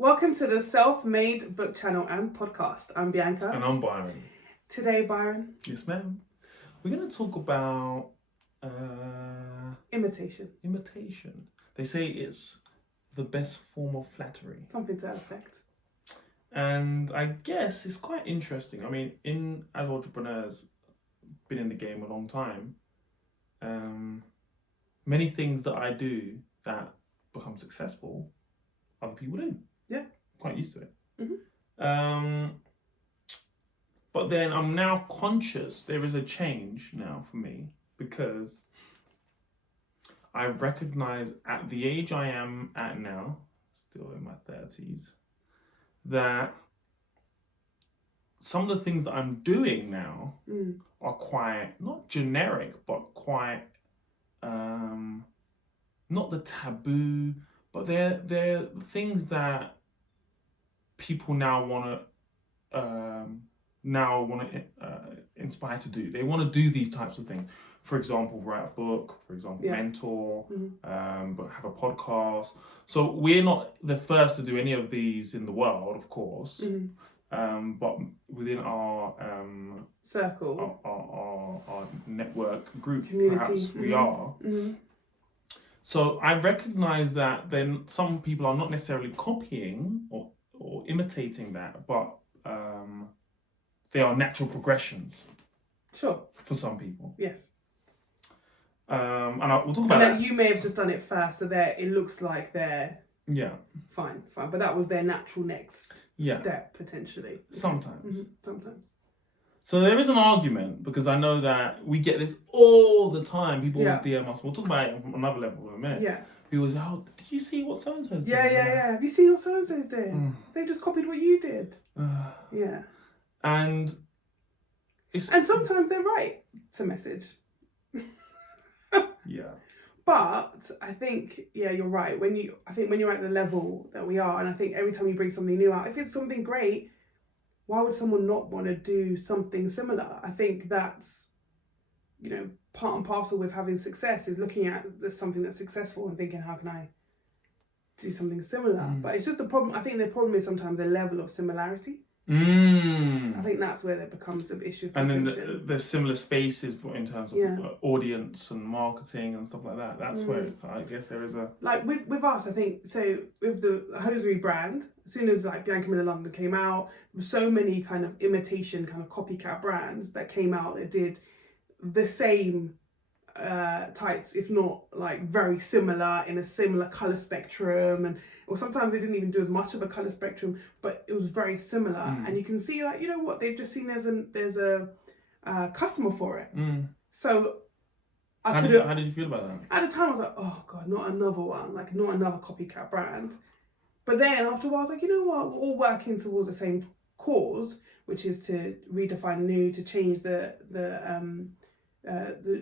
Welcome to the Self-Made Book Channel and Podcast. I'm Bianca. And I'm Byron. Today, Byron. Yes, ma'am. We're going to talk about... Imitation. Imitation. They say it's the best form of flattery. Something to that effect. And I guess it's quite interesting. I mean, as entrepreneurs, been in the game a long time, many things that I do that become successful, other people do. Yeah. Quite used to it. Mm-hmm. But then I'm now conscious there is a change now for me because I recognize at the age I am at now, still in my 30s, that some of the things that I'm doing now are quite, not generic, but quite, not the taboo, but they're things that people now want to inspire to do. They want to do these types of things. For example, write a book, for example, mentor, but have a podcast. So we're not the first to do any of these in the world, of course. But within our circle, our network group, community, perhaps we are. So I recognize that then some people are not necessarily copying or imitating that, but they are natural progressions. Sure. For some people. Yes. And we'll talk about that. You may have just done it first, so it looks like they're fine. But that was their natural next step, potentially. Sometimes. Sometimes. So there is an argument, because I know that we get this all the time. People always DM us. We'll talk about it on another level in a minute. Yeah. People say, oh, did you see what so-and-so's doing? Yeah. Have you seen what so-and-so's doing? They just copied what you did. Yeah. And sometimes they're right to message. Yeah. But I think, you're right. When you're at the level that we are, and I think every time you bring something new out, if it's something great, why would someone not want to do something similar? I think that's, part and parcel with having success is looking at something that's successful and thinking, how can I do something similar? But it's just the problem. I think the problem is sometimes a level of similarity. I think that's where it becomes an issue of contention. And then there's similar spaces in terms of audience and marketing and stuff like that. That's where I guess there is a... Like with us, I think, so with the hosiery brand, as soon as like Bianca Miller London came out, so many kind of imitation, kind of copycat brands that came out that did the same tights, if not like very similar, in a similar colour spectrum, or sometimes they didn't even do as much of a colour spectrum, but it was very similar. And you can see that, they've just seen there's a customer for it. So how did you feel about that? At the time I was like, oh god, not another one, like not another copycat brand. But then after a while I was like, you know what, we're all working towards the same cause, which is to redefine new, to change the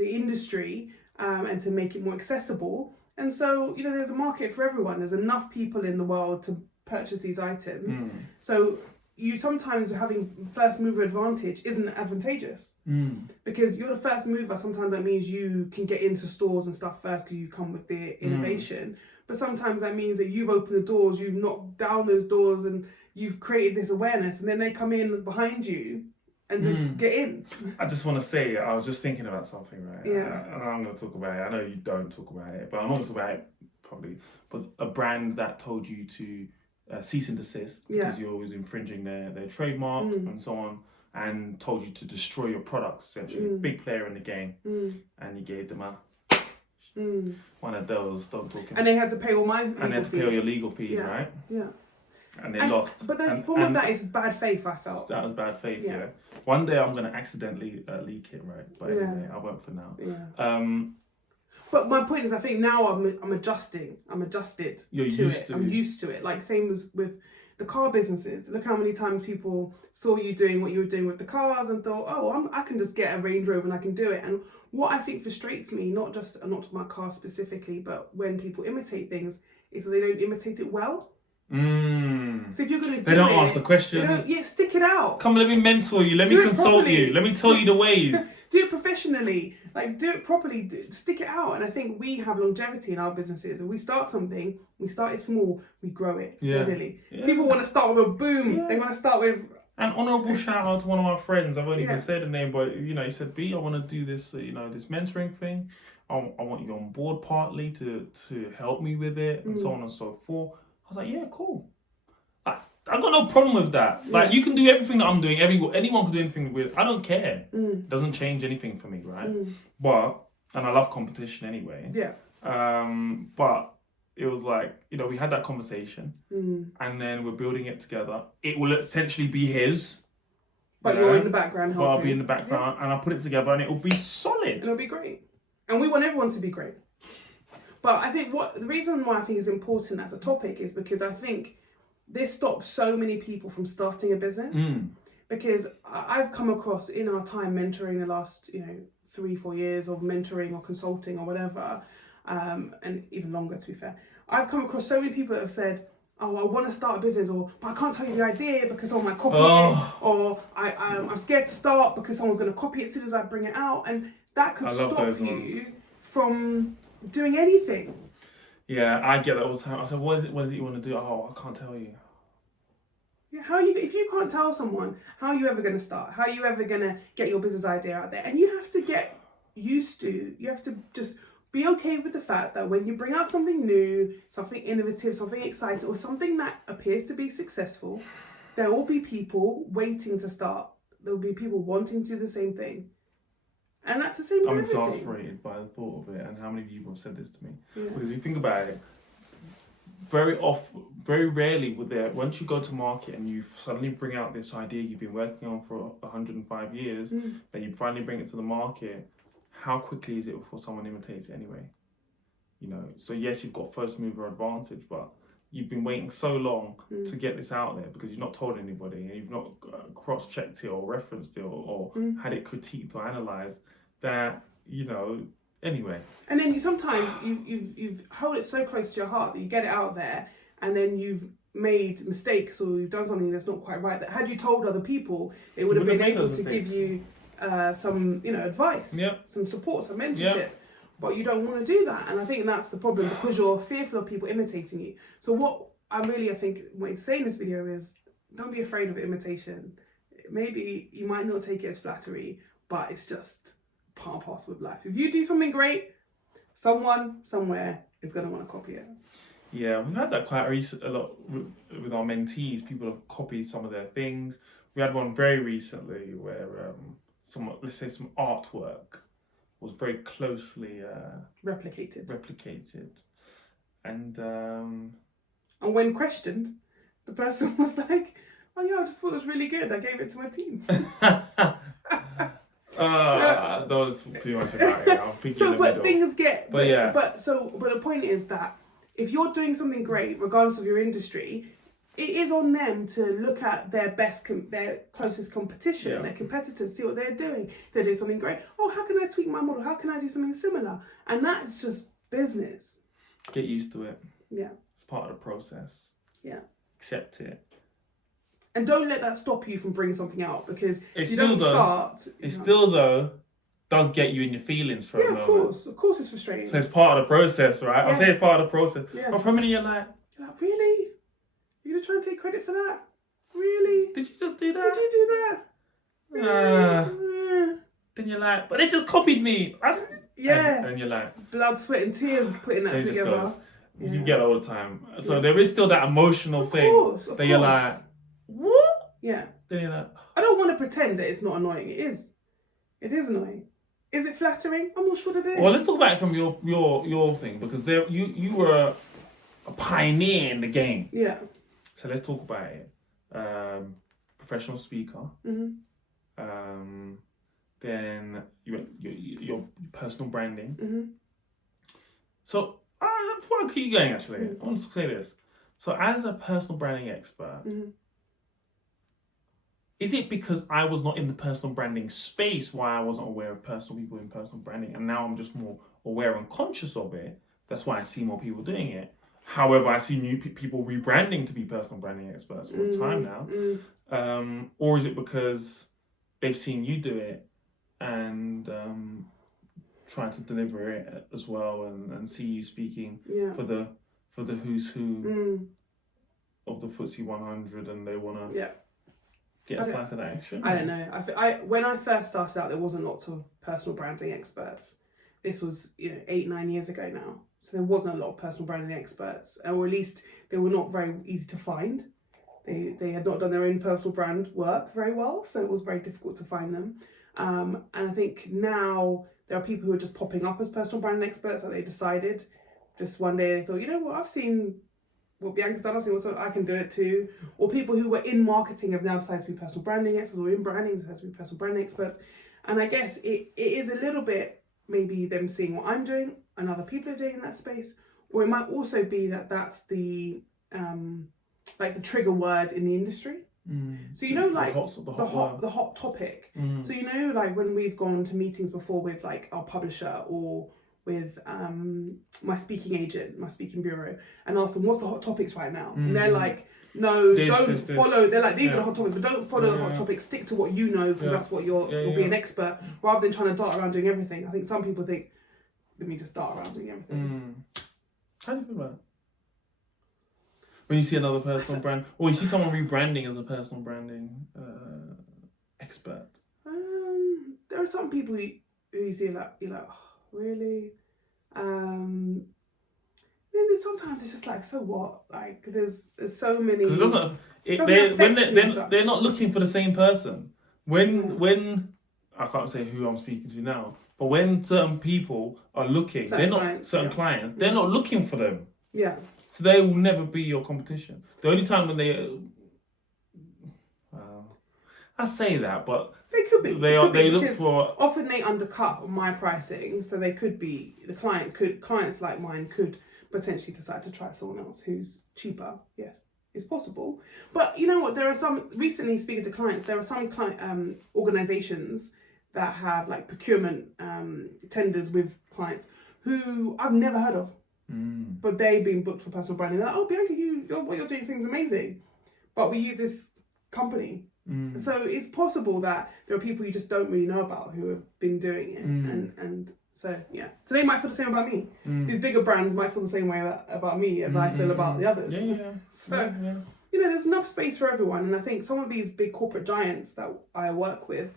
industry, and to make it more accessible. And so, there's a market for everyone. There's enough people in the world to purchase these items. So you sometimes having first mover advantage isn't advantageous. Because you're the first mover. Sometimes that means you can get into stores and stuff first because you come with the innovation. But sometimes that means that you've opened the doors, you've knocked down those doors, and you've created this awareness, and then they come in behind you and just get in. I just want to say, I was just thinking about something, right? Yeah. And I'm going to talk about it. I know you don't talk about it, but I'm not going to talk about it probably. But a brand that told you to cease and desist because you're always infringing their trademark and so on, and told you to destroy your products, essentially. Big player in the game. And you gave them one of those, stop talking. And they had to pay all my legal fees. And they had to pay all your legal fees, right? Yeah. And they lost. But the problem with that is bad faith, I felt. That was bad faith, yeah. One day I'm going to accidentally leak it, right? But anyway, I won't for now. Yeah. But my point is, I think now I'm adjusted. You're used to it. I'm used to it. Like same as with the car businesses. Look how many times people saw you doing what you were doing with the cars and thought, oh, I can just get a Range Rover and I can do it. And what I think frustrates me, not my car specifically, but when people imitate things, is that they don't imitate it well. So if you're going to do it, they don't ask the questions. Stick it out. Come, let me mentor you. Let me consult you. Let me tell you the ways. Do it professionally. Like, do it properly. Stick it out. And I think we have longevity in our businesses. If we start something, we start it small, we grow it steadily. Yeah. People want to start with a boom. Yeah. They want to start with... An honourable shout out to one of our friends. I won't even say the name, but he said, B, I want to do this, this mentoring thing. I want you on board partly to help me with it, and so on and so forth. I was like, yeah, cool. I got no problem with that. Yeah. Like, you can do everything that I'm doing. Anyone can do anything with. I don't care. It doesn't change anything for me, right? And I love competition anyway. Yeah. But it was like, we had that conversation, and then we're building it together. It will essentially be his. But you're in the background helping. But I'll be in the background, and I'll put it together, and it will be solid. And it'll be great. And we want everyone to be great. But I think the reason why I think is important as a topic is because I think this stops so many people from starting a business. Because I've come across in our time mentoring the last, 3-4 years of mentoring or consulting or whatever, and even longer to be fair, I've come across so many people that have said, oh, I want to start a business, but I can't tell you the idea because someone might copy it, or I'm scared to start because someone's going to copy it as soon as I bring it out, and that could stop you from doing anything. Yeah, I get that all the time. I said, what is it you want to do? Oh, I can't tell you. Yeah, if you can't tell someone, how are you ever going to start? How are you ever going to get your business idea out there? And you have to get used to, you have to just be okay with the fact that when you bring out something new, something innovative, something exciting, or something that appears to be successful, there will be people waiting to start. There will be people wanting to do the same thing. And that's the same with everything. I'm exasperated by the thought of it, and how many people have said this to me. Yeah. Because if you think about it, very rarely once you go to market and you suddenly bring out this idea you've been working on for 105 years, then you finally bring it to the market, how quickly is it before someone imitates it anyway? So yes, you've got first mover advantage, but you've been waiting so long to get this out there because you've not told anybody, and you've not cross-checked it or referenced it or had it critiqued or analysed that, anyway. And then sometimes you've hold it so close to your heart that you get it out there, and then you've made mistakes or you've done something that's not quite right, that had you told other people, it would have been able to give you some advice, some support, some mentorship. But you don't want to do that, and I think that's the problem, because you're fearful of people imitating you. So what I think wanting to say in this video is, don't be afraid of imitation. Maybe you might not take it as flattery, but it's just part and parcel of life. If you do something great, someone somewhere is going to want to copy it. Yeah, we've had that quite a lot with our mentees. People have copied some of their things. We had one very recently where some artwork was very closely replicated, and when questioned, the person was like, "Oh yeah, I just thought it was really good. I gave it to my team." That was too much about it. But the point is that if you're doing something great, regardless of your industry, it is on them to look at their their closest competition, their competitors, see what they're doing. If they're doing something great. Oh, how can I tweak my model? How can I do something similar? And that's just business. Get used to it. Yeah. It's part of the process. Yeah. Accept it. And don't let that stop you from bringing something out, because it's you don't start. It still, though, does get you in your feelings for a moment. Of course it's frustrating. So it's part of the process, right? I'll say it's part of the process. Yeah. But for a minute you're like, really? You're going to try and take credit for that? Really? Did you just do that? Did you do that? Then you're like, but they just copied me. And you're like, blood, sweat and tears putting that together. You get it all the time. So there is still that emotional thing. Of course. You're like, what? Yeah. Then you're like, I don't want to pretend that it's not annoying. It is. It is annoying. Is it flattering? I'm not sure that it is. Well, let's talk about it from your thing, because you were a pioneer in the game. Yeah. So let's talk about it. Professional speaker. Mm-hmm. Then your personal branding. Mm-hmm. So before I keep going, actually, I want to say this. So as a personal branding expert, is it because I was not in the personal branding space why I wasn't aware of personal people in personal branding, and now I'm just more aware and conscious of it? That's why I see more people doing it. However, I see new people rebranding to be personal branding experts all the time now. Or is it because they've seen you do it and try to deliver it as well, and see you speaking for the who's who of the FTSE 100, and they want to get a slice of that action. I don't know. When I first started out, there wasn't lots of personal branding experts. This was 8-9 years ago now, so there wasn't a lot of personal branding experts, or at least they were not very easy to find. They had not done their own personal brand work very well, so it was very difficult to find them. And I think now there are people who are just popping up as personal branding experts, that they decided just one day they thought, you know what, I've seen what Bianca's done, I've seen what I can do it too. Or people who were in marketing have now decided to be personal branding experts, or in branding decided to be personal branding experts. And I guess it is a little bit maybe them seeing what I'm doing and other people are doing in that space, or it might also be that that's the like the trigger word in the industry. So like the hot topic. So like when we've gone to meetings before with like our publisher or with my speaking agent, my speaking bureau, and asked them what's the hot topics right now, and they're like, no, don't follow. They're like, these are the hot topics, but don't follow the hot topics. Stick to what you know, because that's what you'll be an expert, rather than trying to dart around doing everything. I think some people think, let me just dart around doing everything. How do you feel about it? When you see another personal brand, or you see someone rebranding as a personal branding expert? There are some people who you see like, you're like, oh, really? Sometimes it's just like, so what? Like, there's so many. They're not looking for the same person. When I can't say who I'm speaking to now, but when certain people are looking, clients, they're not looking for them. Yeah. So they will never be your competition. The only time when they, I say that, but they could be. They look for. Often they undercut my pricing, so they could be. Clients like mine could potentially decide to try someone else who's cheaper. Yes, it's possible. But you know what? There are some. Recently, speaking to clients, there are some organizations that have like procurement tenders with clients who I've never heard of. But they've been booked for personal branding. They're like, oh, Bianca, what you're doing seems amazing, but we use this company. So it's possible that there are people you just don't really know about who have been doing it, and so so they might feel the same about me. These bigger brands might feel the same way about me as I feel about the others. So there's enough space for everyone, and I think some of these big corporate giants that I work with,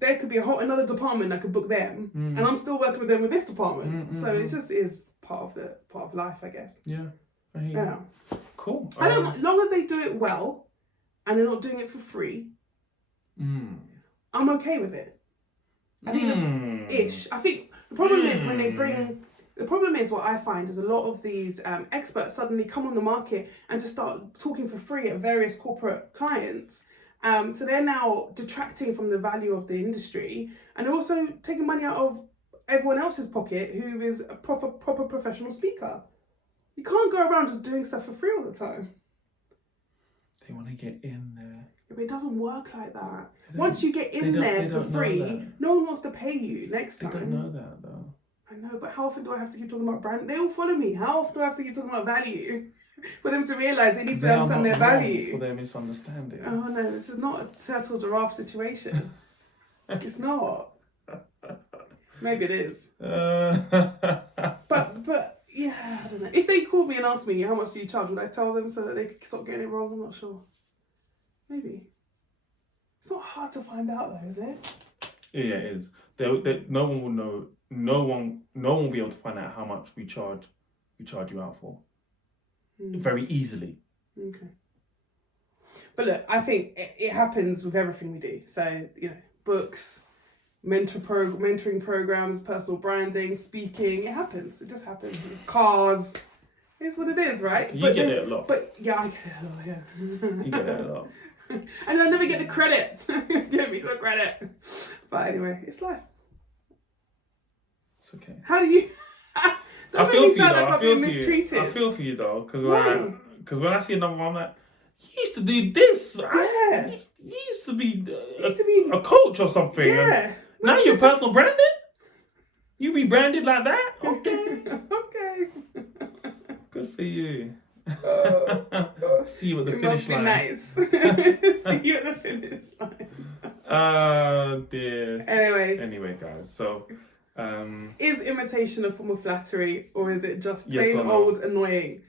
there could be another department that could book them, and I'm still working with them with this department. So it just is part of life, I guess. Cool. As long as they do it well and they're not doing it for free, I'm okay with it. I think the problem is when they bring. The problem is what I find is a lot of these experts suddenly come on the market and just start talking for free at various corporate clients. So they're now detracting from the value of the industry, and they're also taking money out of everyone else's pocket who is a proper professional speaker. You can't go around just doing stuff for free all the time. They want to get in there. But it doesn't work like that. Once you get in there for free, no one wants to pay you next time. They don't know that though. I know, but how often do I have to keep talking about brand? They all follow me. How often do I have to keep talking about value for them to realise they need to understand their value? For their misunderstanding. Oh no, this is not a turtle giraffe situation. It's not. Maybe it is. But yeah, I don't know. If they called me and asked me how much do you charge, would I tell them so that they could stop getting it wrong? I'm not sure. Maybe. It's not hard to find out though, is it? Yeah, it is. No one will know. No one will be able to find out how much we charge you out for. Very easily. Okay. But look, I think it happens with everything we do. So, books, mentoring programs, personal branding, speaking. It happens. It just happens. Cars. It's what it is, right? You get it a lot. But yeah, I get it a lot, yeah. You get it a lot. And I never get the credit. Give me the credit. But anyway, it's life. It's okay. How do you... I feel for you though. I've been mistreated. I feel for you though, because when I see another one, I'm like, you used to do this. Yeah. You used to be a coach or something. Yeah. Now you're personal branding? You rebranded like that? Okay. Okay. Good for you. See you at the it finish must be line. Nice. See you at the finish line. Dear. Anyway, guys, so is imitation a form of flattery, or is it just plain yes or no? old annoying?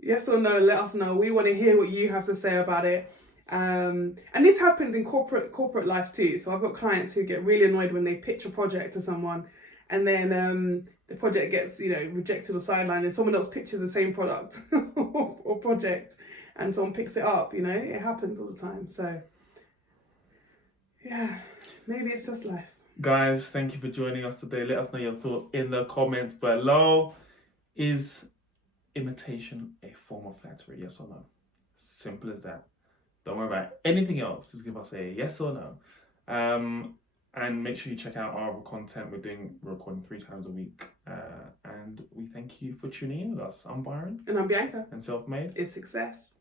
Yes or no? Let us know. We want to hear what you have to say about it. And this happens in corporate life too. So I've got clients who get really annoyed when they pitch a project to someone, and then the project gets rejected or sidelined, and someone else pitches the same product or project, and someone picks it up. It happens all the time. So yeah, maybe it's just life. Guys, thank you for joining us today. Let us know your thoughts in the comments below. Is imitation a form of flattery? Yes or no? Simple as that. Don't worry about anything else. Just give us a yes or no. And make sure you check out our other content. We're recording 3 times a week. And we thank you for tuning in with us. I'm Byron. And I'm Bianca. And Self-Made is success.